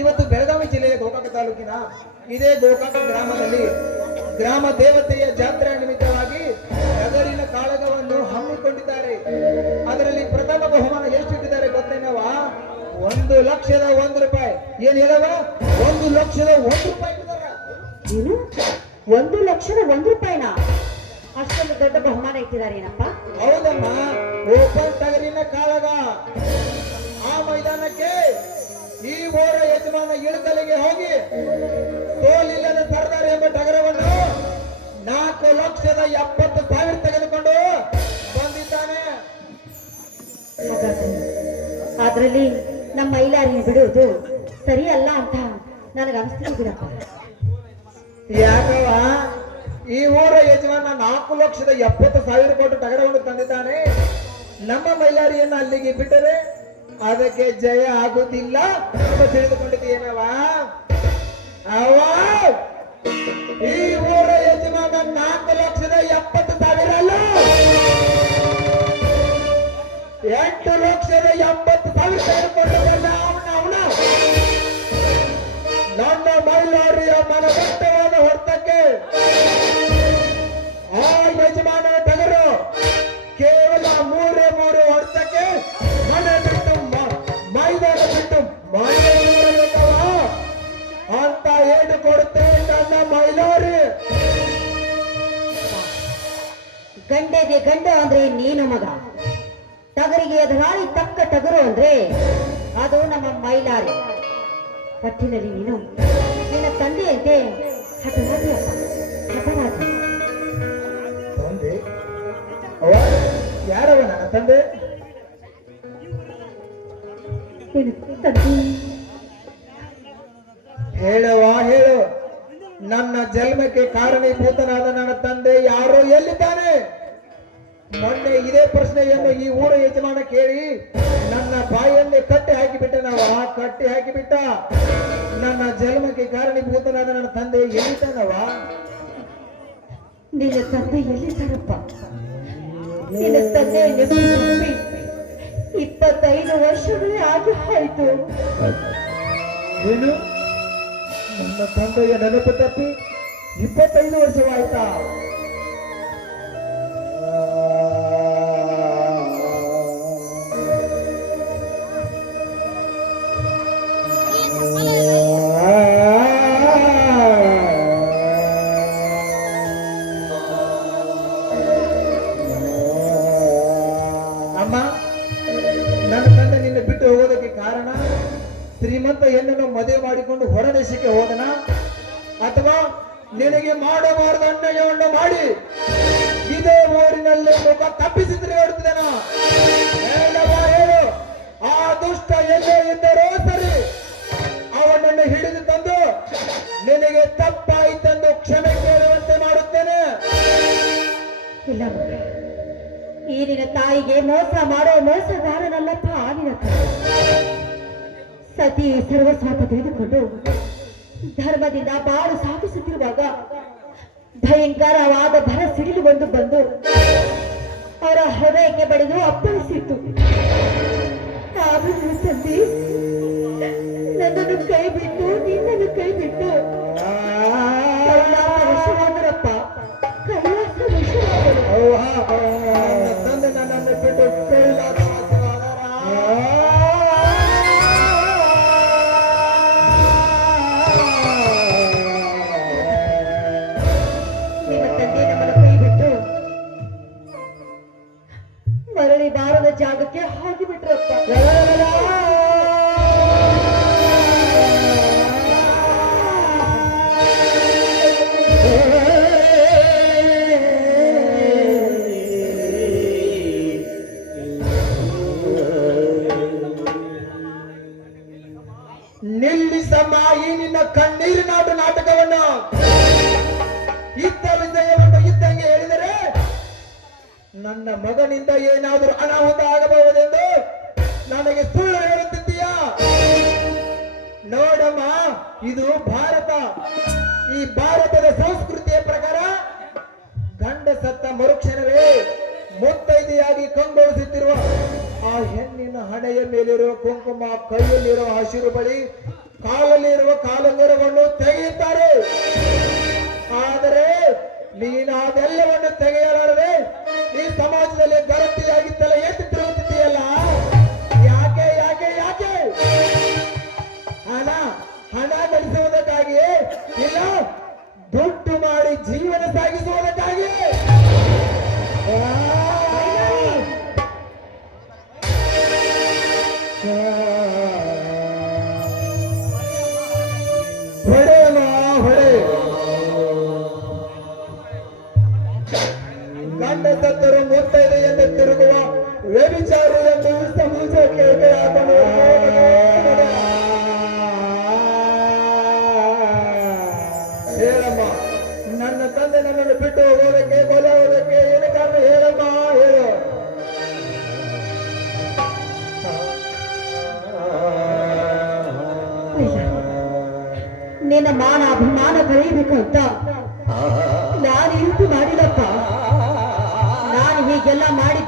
ಇವತ್ತು ಬೆಳಗಾವಿ ಜಿಲ್ಲೆಯ ಗೋಕಾಕ ತಾಲೂಕಿನ ಇದೇ ಗೋಕಾಕ ಗ್ರಾಮದಲ್ಲಿ ಗ್ರಾಮ ದೇವತೆಯ ಜಾತ್ರೆ ನಿಮಿತ್ತವಾಗಿ ನಗರಿನ ಕಾಳಗವನ್ನು ಹಮ್ಮಿಕೊಂಡಿದ್ದಾರೆ. ಅದರಲ್ಲಿ ಪ್ರಥಮ ಬಹುಮಾನ ಎಷ್ಟು ಇಟ್ಟಿದ್ದಾರೆ ಗೊತ್ತೇನವ ಒಂದು ಲಕ್ಷದ ಒಂದು ರೂಪಾಯಿ. ಏನ್ ಹೇಳವ ಒಂದು ಲಕ್ಷದ ಒಂದು ರೂಪಾಯಿ ಏನು? ಒಂದು ಲಕ್ಷದ ಒಂದು ರೂಪಾಯಿನ? ಅಷ್ಟೊಂದು ದೊಡ್ಡ ಬಹುಮಾನ ಇಟ್ಟಿದ್ದಾರೆ ಏನಪ್ಪ? ಹೌದಮ್ಮ. ಓಪನ್ ಟಗರಿನ ಕಾಳಗ ಆ ಮೈದಾನಕ್ಕೆ ಈ ಓರ ಯಜಮಾನ ಇಳಕಲಿಗೆ ಹೋಗಿ ಸೋಲಿಲ್ಲದ ಸರ್ದಾರ್ ಎಂಬ ಟಗರವನ್ನು ನಾಲ್ಕು ಲಕ್ಷದ ಎಪ್ಪತ್ತು ಸಾವಿರ ತೆಗೆದುಕೊಂಡು ಬಂದಿದ್ದಾನೆ. ಅದರಲ್ಲಿ ನಮ್ಮ ಮೈಲಾರಿನ ಬಿಡುವುದು ಸರಿ ಅಲ್ಲ ಅಂತ ನನಗೆ ಅನಿಸ್ತಿದ್ದೀರ ಬಿಡಪ್ಪ ಯಾಕವ ಈ ಊರ ಯಜಮಾನ ನಾಲ್ಕು ಲಕ್ಷದ ಎಪ್ಪತ್ತು ಸಾವಿರ ಕೋಟಿ ಟಗರವನ್ನು ತಂದಿದ್ದಾನೆ. ನಮ್ಮ ಮೈಲಾರಿಯನ್ನು ಅಲ್ಲಿಗೆ ಬಿಟ್ಟರೆ ಅದಕ್ಕೆ ಜಯ ಆಗೋದಿಲ್ಲ. ಅಂತ ತಿಳಿದುಕೊಂಡಿದ್ದೀನವ ಅವ ಈ ಊರ ಯಜಮಾನ ನಾಲ್ಕು ಲಕ್ಷದ ಎಪ್ಪತ್ತು ಸಾವಿರ ಅಲ್ಲ. ಎಂಟು ಲಕ್ಷದ ಎಂಬತ್ತು ಸಾವಿರ ಮೈಲಾರಿ ಗಂಡೆಗೆ ಗಂಡ ಅಂದ್ರೆ ನೀನು ಮಗ. ಟಗರಿಗೆ ಎದುರಾಳಿ ತಕ್ಕ ಟಗರು ಅಂದ್ರೆ ಅದು ನಮ್ಮ ಮೈಲಾರಿ. ಪಟ್ಟಿನಲ್ಲಿ ನೀನು. ನಿನ್ನ ತಂದೆಯಂತೆ ಹಠವಾದಿಯಪ್ಪ ಹಠವಾದಿ ತಂದೆ? ಅವ ಯಾರವ ನನ್ನ ತಂದೆ? ನಿನ್ನ ತಂದೆ. ಹೇಳುವ ಹೇಳು. ನನ್ನ ಜನ್ಮಕ್ಕೆ ಕಾರಣೀಭೂತನಾದ ನನ್ನ ತಂದೆ ಯಾರು ಎಲ್ಲಿದ್ದಾನೆ? ಮೊನ್ನೆ ಇದೇ ಪ್ರಶ್ನೆಯನ್ನು ಈ ಊರ ಯಜಮಾನ ಕೇಳಿ ನನ್ನ ಬಾಯಲ್ಲಿ ಕಟ್ಟಿ ಆ ಕಟ್ಟಿ ಹಾಕಿಬಿಟ್ಟ ನನ್ನ ಜನ್ಮಕ್ಕೆ ಕಾರಣೀಭೂತನಾದ ನನ್ನ ತಂದೆ ಎಲ್ಲಿದ್ದಾನವ? ನಿನ್ನ ತಂದೆ ಎಲ್ಲಿದ್ದಾರಪ್ಪ ನಿನ್ನ ತಂದೆ ಇಪ್ಪತ್ತೈದು ವರ್ಷಗಳೇ ಆಗಿ ಆಯ್ತು. ಏನು? ನನ್ನ ತಂದೆಯ ನೆನಪು ತಪ್ಪಿ ಇಪ್ಪತ್ತೈದು ವರ್ಷವಾಯ್ತಾ? ನಿನಗೆ ಮಾಡಬಾರದ ಅನ್ಯಾಯವನ್ನು ಮಾಡಿ. ಇದೇ ಊರಿನಲ್ಲಿ ಮುಖ ತಪ್ಪಿಸಿದ್ರೆ ಹೇಳ್ತಿದ್ದೇನ ಆ ದುಷ್ಟ ಎಲ್ಲೇ ಇದ್ದರೂ ಸರಿ. ಅವನನ್ನು ಹಿಡಿದು ತಂದು ನಿನಗೆ ತಪ್ಪಾಯಿತೆಂದು ಕ್ಷಮೆ ಕೇಳುವಂತೆ ಮಾಡುತ್ತೇನೆ. ಇಲ್ಲ. ಈ ತಾಯಿಗೆ ಮೋಸ ಮಾಡೋ ಮೋಸಗಾರನಲ್ಲಪ್ಪ ನಿನ್ನ ತಾಯಿ. ಸತಿ ತೆಗೆದುಕೊಂಡು ಧರ್ಮದಿಂದ ಬಾಳು ಸಾಧಿಸುತ್ತಿರುವಾಗ ಭಯಂಕರವಾದ ಭರ ಸಿಡಿಲು ಬಂದು ಬಂದು ಅವರ ಹೃದಯಕ್ಕೆ ಬಡಿದು ಅಪ್ಪಳಿಸಿತ್ತು ತಂದೆ ನನ್ನನ್ನು ಕೈ ಬಿಟ್ಟು ನಿನ್ನನ್ನು ಕೈ ಬಿಟ್ಟು ನನ್ನ ಮಗನಿಂದ ಏನಾದರೂ ಅನಾಹುತ ಆಗಬಹುದೆಂದು ನನಗೆ ಸುಳ್ಳು ಹೇಳುತ್ತಿದ್ದೀಯಾ? ನೋಡಮ್ಮ, ಇದು ಭಾರತ. ಈ ಭಾರತದ ಸಂಸ್ಕೃತಿಯ ಪ್ರಕಾರ ಗಂಡ ಸತ್ತ ಮರುಕ್ಷಣವೇ ಮುತ್ತೈದೆಯಾಗಿ ಕಂಗೊಳಿಸುತ್ತಿರುವ ಆ ಹೆಣ್ಣಿನ ಹಣೆಯ ಮೇಲಿರುವ ಕುಂಕುಮ, ಕೈಯಲ್ಲಿರುವ ಹಸಿರು ಬಳಿ, ಕಾಲಲ್ಲಿರುವ ಕಾಲಂಗರವನ್ನು ತೆಗೆಯುತ್ತಾರೆ. ಆದರೆ ನೀನು ಅದೆಲ್ಲವನ್ನು ತೆಗೆಯಲಾರದೆ ಈ ಸಮಾಜದಲ್ಲಿ ಗರತಿಯಾಗಿ ತಲೆ ಎತ್ತಿ ತಿರುಗುತ್ತಿದೆಯಲ್ಲ ಯಾಕೆ ಯಾಕೆ ಯಾಕೆ? ಹಣ ಹಣ ಗಳಿಸುವುದಕ್ಕಾಗಿಯೇ ಇಲ್ಲ, ದುಡ್ಡು ಮಾಡಿ ಜೀವನ ಸಾಗಿಸುವುದಕ್ಕಾಗಿ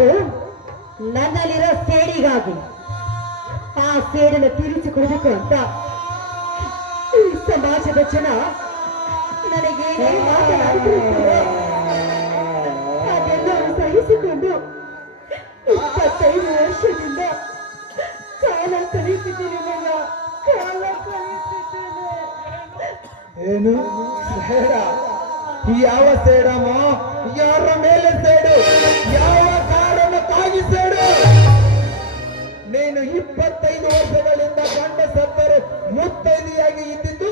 ಮಾಡಿದ್ದು ನನ್ನಲ್ಲಿರೋ ಸೇಡಿಗಾಗಿ ಆ ಸೇಡನ್ನು ತೀರಿಸಿಕೊಡಬೇಕು ಅಂತ ಈ ಸಮಾಜದ ಜನ ನನಗೇನೇ ಮಾತನಾಡಿದ್ರು ಅದೆಲ್ಲವೂ ಸಹಿಸಿಕೊಂಡು ಇಪ್ಪತ್ತೈದು ವರ್ಷದಿಂದ ಕಾಲ ಕಳೀತಿದ್ದೀನಿ ಮಗ. ಕಾಲ ಕಳೀತಿದ್ದೇನೆ ಏನು? ಸೇಡ. ಯಾವ ಸೇಡಮ್ಮ? ಯಾರ ಮೇಲೆ ಸೇಡು? ಯಾವ ಕಾರಣಕ್ಕಾಗಿ ಸೇಡು ನೀನು ಇಪ್ಪತ್ತೈದು ವರ್ಷಗಳಿಂದ ಗಂಡ ಸತ್ತರೆ, ಮುತ್ತೈದಿಯಾಗಿ ಇದ್ದಿದ್ದು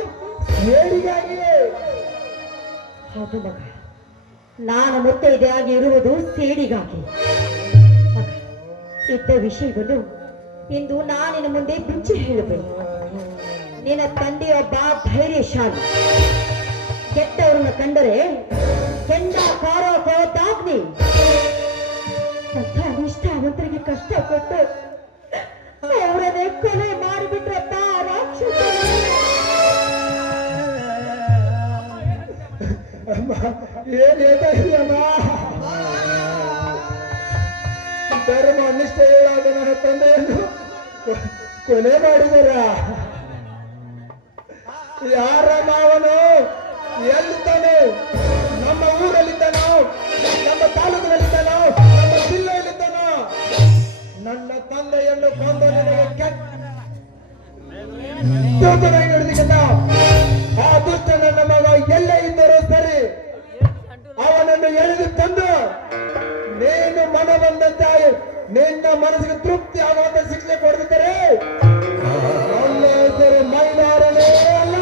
ಹೇಳಿಗಾಗಿಯೇ ಮಗ. ನಾನು ಮುತ್ತೈದೆಯಾಗಿ ಇರುವುದು ಸೇಡಿಗಾಗಿ. ಇದ್ದ ವಿಷಯಗಳು ಇಂದು ನಾನಿನ ಮುಂದೆ ಬಿಚ್ಚಿ ಹೇಳಬೇಕು. ನಿನ್ನ ತಂದೆಯೊಬ್ಬ ಧೈರ್ಯಶಾಲಿ. ಕೆಟ್ಟವ್ರನ್ನ ಕಂಡರೆ ಕೆಂಡ ಕಾರೋ ಕೋತಾಗ್ನಿ ಅಂತ ನಿಷ್ಠಾವಂತರಿಗೆ ಕಷ್ಟ ಕೊಟ್ಟು ಅವರನ್ನೇ ಕೊಲೆ ಮಾಡಿಬಿಟ್ರಪ್ಪ ರಾಕ್ಷಸ. ಏನ್ ಹೇಳ್ತಾ ಇದೆಯಮ್ಮ ಧರ್ಮ ನಿಷ್ಠೆಯಾದ ನನ್ನ ತಂದೆಯನ್ನು ಕೊಲೆ ಮಾಡಿದರ? ಯಾರ ಮಾವನು? ಎಲ್ಲಿದ್ದಾನೆ ನಮ್ಮ ಊರಲ್ಲಿ ನಮ್ಮ ಆ ದುಷ್ಟ ನನ್ನ ಮಗ ಎಲ್ಲೇ ಇದ್ದರೂ ಸರಿ ಅವನನ್ನು ಎಳೆದು ತಂದು ನೀನು ಮನ ಬಂದಂತೆ ನಿನ್ನ ಮನಸ್ಸಿಗೆ ತೃಪ್ತಿ ಆಗುವಂತ ಶಿಕ್ಷೆ ಕೊಡ್ತಿದ್ದಾರೆ ಮೈಲಾರನೇ ಅಲ್ಲ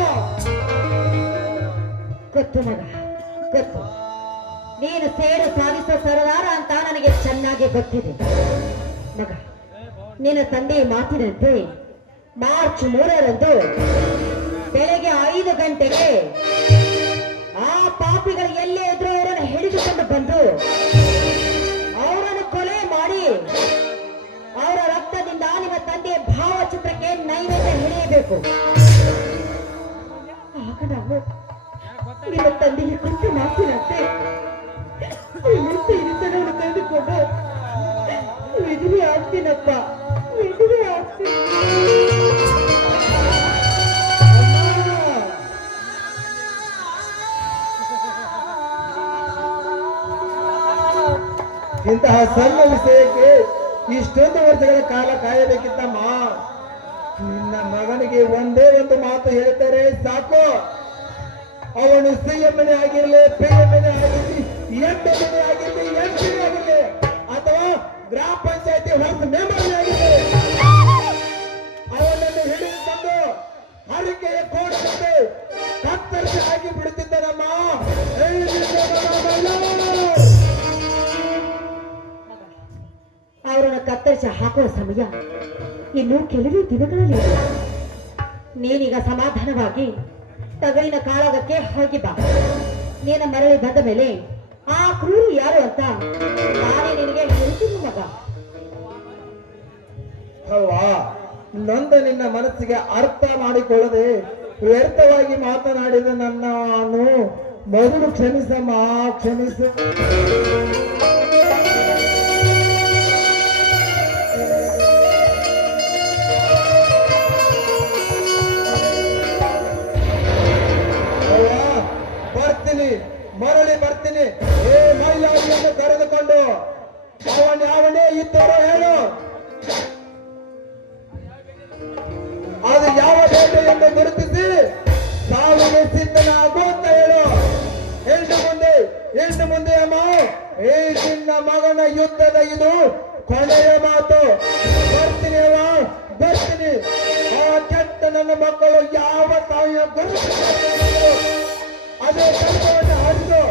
ಗೊತ್ತು ಮಗ ಗೊತ್ತು ನೀನು ಸೇಡು ಸಾಧಿಸೋ ಸರದಾರ ಅಂತ ನನಗೆ ಚೆನ್ನಾಗಿ ಗೊತ್ತಿದೆ. ಮಗ ನಿನ್ನ ತಂದೆ ಮಾತಿನಂತೆ ಮಾರ್ಚ್ ಮೂರರಂದು ಬೆಳಗ್ಗೆ ಐದು ಗಂಟೆಗೆ ಆ ಪಾಪಿಗಳು ಎಲ್ಲೇ ಇದ್ರು ಅವರನ್ನು ಹಿಡಿದುಕೊಂಡು ಬಂದು ಅವರನ್ನು ಕೊಲೆ ಮಾಡಿ ಅವರ ರಕ್ತದಿಂದ ನಿಮ್ಮ ತಂದೆಯ ಭಾವಚಿತ್ರಕ್ಕೆ ನೈವೇದ್ಯ ಹಿಡಿಯಬೇಕು. ನಿಮ್ಮ ತಂದೆಗೆ ಕುರಿತು ಮಾತಿನಂತೆ ನಿಂತು ಎದುರಿ ಆಗ್ತೀನಪ್ಪ. ಇಂತಹ ಸಣ್ಣ ವಿಷಯಕ್ಕೆ ಇಷ್ಟೊಂದು ವರ್ಷಗಳ ಕಾಲ ಕಾಯಬೇಕಿತ್ತಮ್ಮ ನಿನ್ನ ಮಗನಿಗೆ ಒಂದೇ ಒಂದು ಮಾತು ಹೇಳ್ತಾರೆ, ಸಾಕು. ಅವನು ಸಿ ಎಮ್ಮನೆ ಆಗಿರಲಿ ಪಿ ಎಮ್ಮನೆ ಆಗಿರಲಿ ಎಂ ಎಮ್ಮನೆ ಆಗಿರಲಿ ಎಂ ಪಿ ಆಗಿರಲಿ, ಅಥವಾ ಗ್ರಾಮ ಪಂಚಾಯತಿ ಹೊಸ ಮೆಂಬರ್ ಆಗಿರಲಿ. ಅವನನ್ನು ಹಿಡಿದು ತಂದು ಹರಿಕೆಯ ಕೋಡಕ್ಕೆ ಕತ್ತರಿಸಿ ಹಾಕಿ ಬಿಡುತ್ತಿದ್ದನಮ್ಮ ಕತ್ತರಿಸಿ ಹಾಕುವ ಸಮಯ. ಇನ್ನು ಕೆಲವೇ ದಿನಗಳಲ್ಲಿ. ನೀನೀಗ ಸಮಾಧಾನವಾಗಿ ತಗಲಿನ ಕಾಳಗಕ್ಕೆ ಹೋಗಿ ಬಾ. ನೀನ ಮರಳಿ ಬಂದ ಮೇಲೆ ಆ ಕ್ರೂರು ಯಾರು ಅಂತ ನಾನೇ ನಿನಗೆ ಹೇಳ್ತೀನಿ ಮಗ. ನಂದ ನೊಂದ ನಿನ್ನ ಮನಸ್ಸಿಗೆ ಅರ್ಥ ಮಾಡಿಕೊಳ್ಳದೆ ವ್ಯರ್ಥವಾಗಿ ಮಾತನಾಡಿದ ನನ್ನ ಮೊದಲು ಕ್ಷಮಿಸಮ್ಮ, ಕ್ಷಮಿಸು. ಮುಂದೆ ಈ ನಿನ್ನ ಮಗನ ಯುದ್ಧದ ಇದು ಕೊನೆಯ ಮಾತು. ಬರ್ತೀನಿ ಬರ್ತೀನಿ. ಆ ಕೆಟ್ಟ ನನ್ನ ಮಕ್ಕಳು ಯಾವ ತಾಯಿಯ ಗುರು ಅದೇ ಕಲ್ಪವನ್ನು ಹರಿದು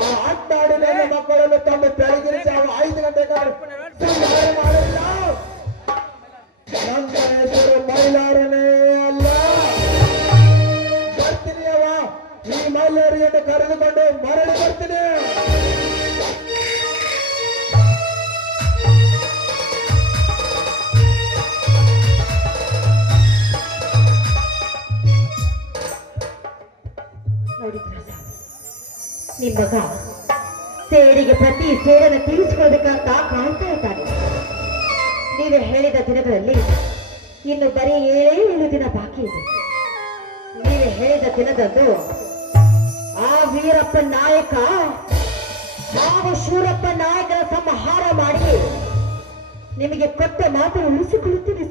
ಆ ಅಟ್ಟಾಡಿ ನನ್ನ ಮಕ್ಕಳನ್ನು ತಮ್ಮ ಬೆಳಗಿನ ಜಾವ ಐದು ಗಂಟೆ ಸಂಹಾರ ನಿಮ್ಮ ಮಗ ಸೇರಿಗೆ ಪ್ರತಿ ಸೇರನ್ನು ತೀರಿಸಿಕೊಳ್ಬೇಕಂತ ಕಾಣ್ತಾ ಇದ್ದಾನೆ ನೀವು ಹೇಳಿದ ದಿನಗಳಲ್ಲಿ ಇನ್ನು ಬರೀ ಏಳೇ ಏಳು ದಿನ ಬಾಕಿ ಇದೆ. ನೀವು ಹೇಳಿದ ದಿನದಂದು ಆ ವೀರಪ್ಪ ನಾಯಕ ಹಾಗೂ ಶೂರಪ್ಪ ನಾಯಕರ ಸಂಹಾರ ಮಾಡಿ ನಿಮಗೆ ಕೊಟ್ಟ ಮಾತು ಉಳಿಸಿಕೊಳ್ಳುತ್ತೀನಿ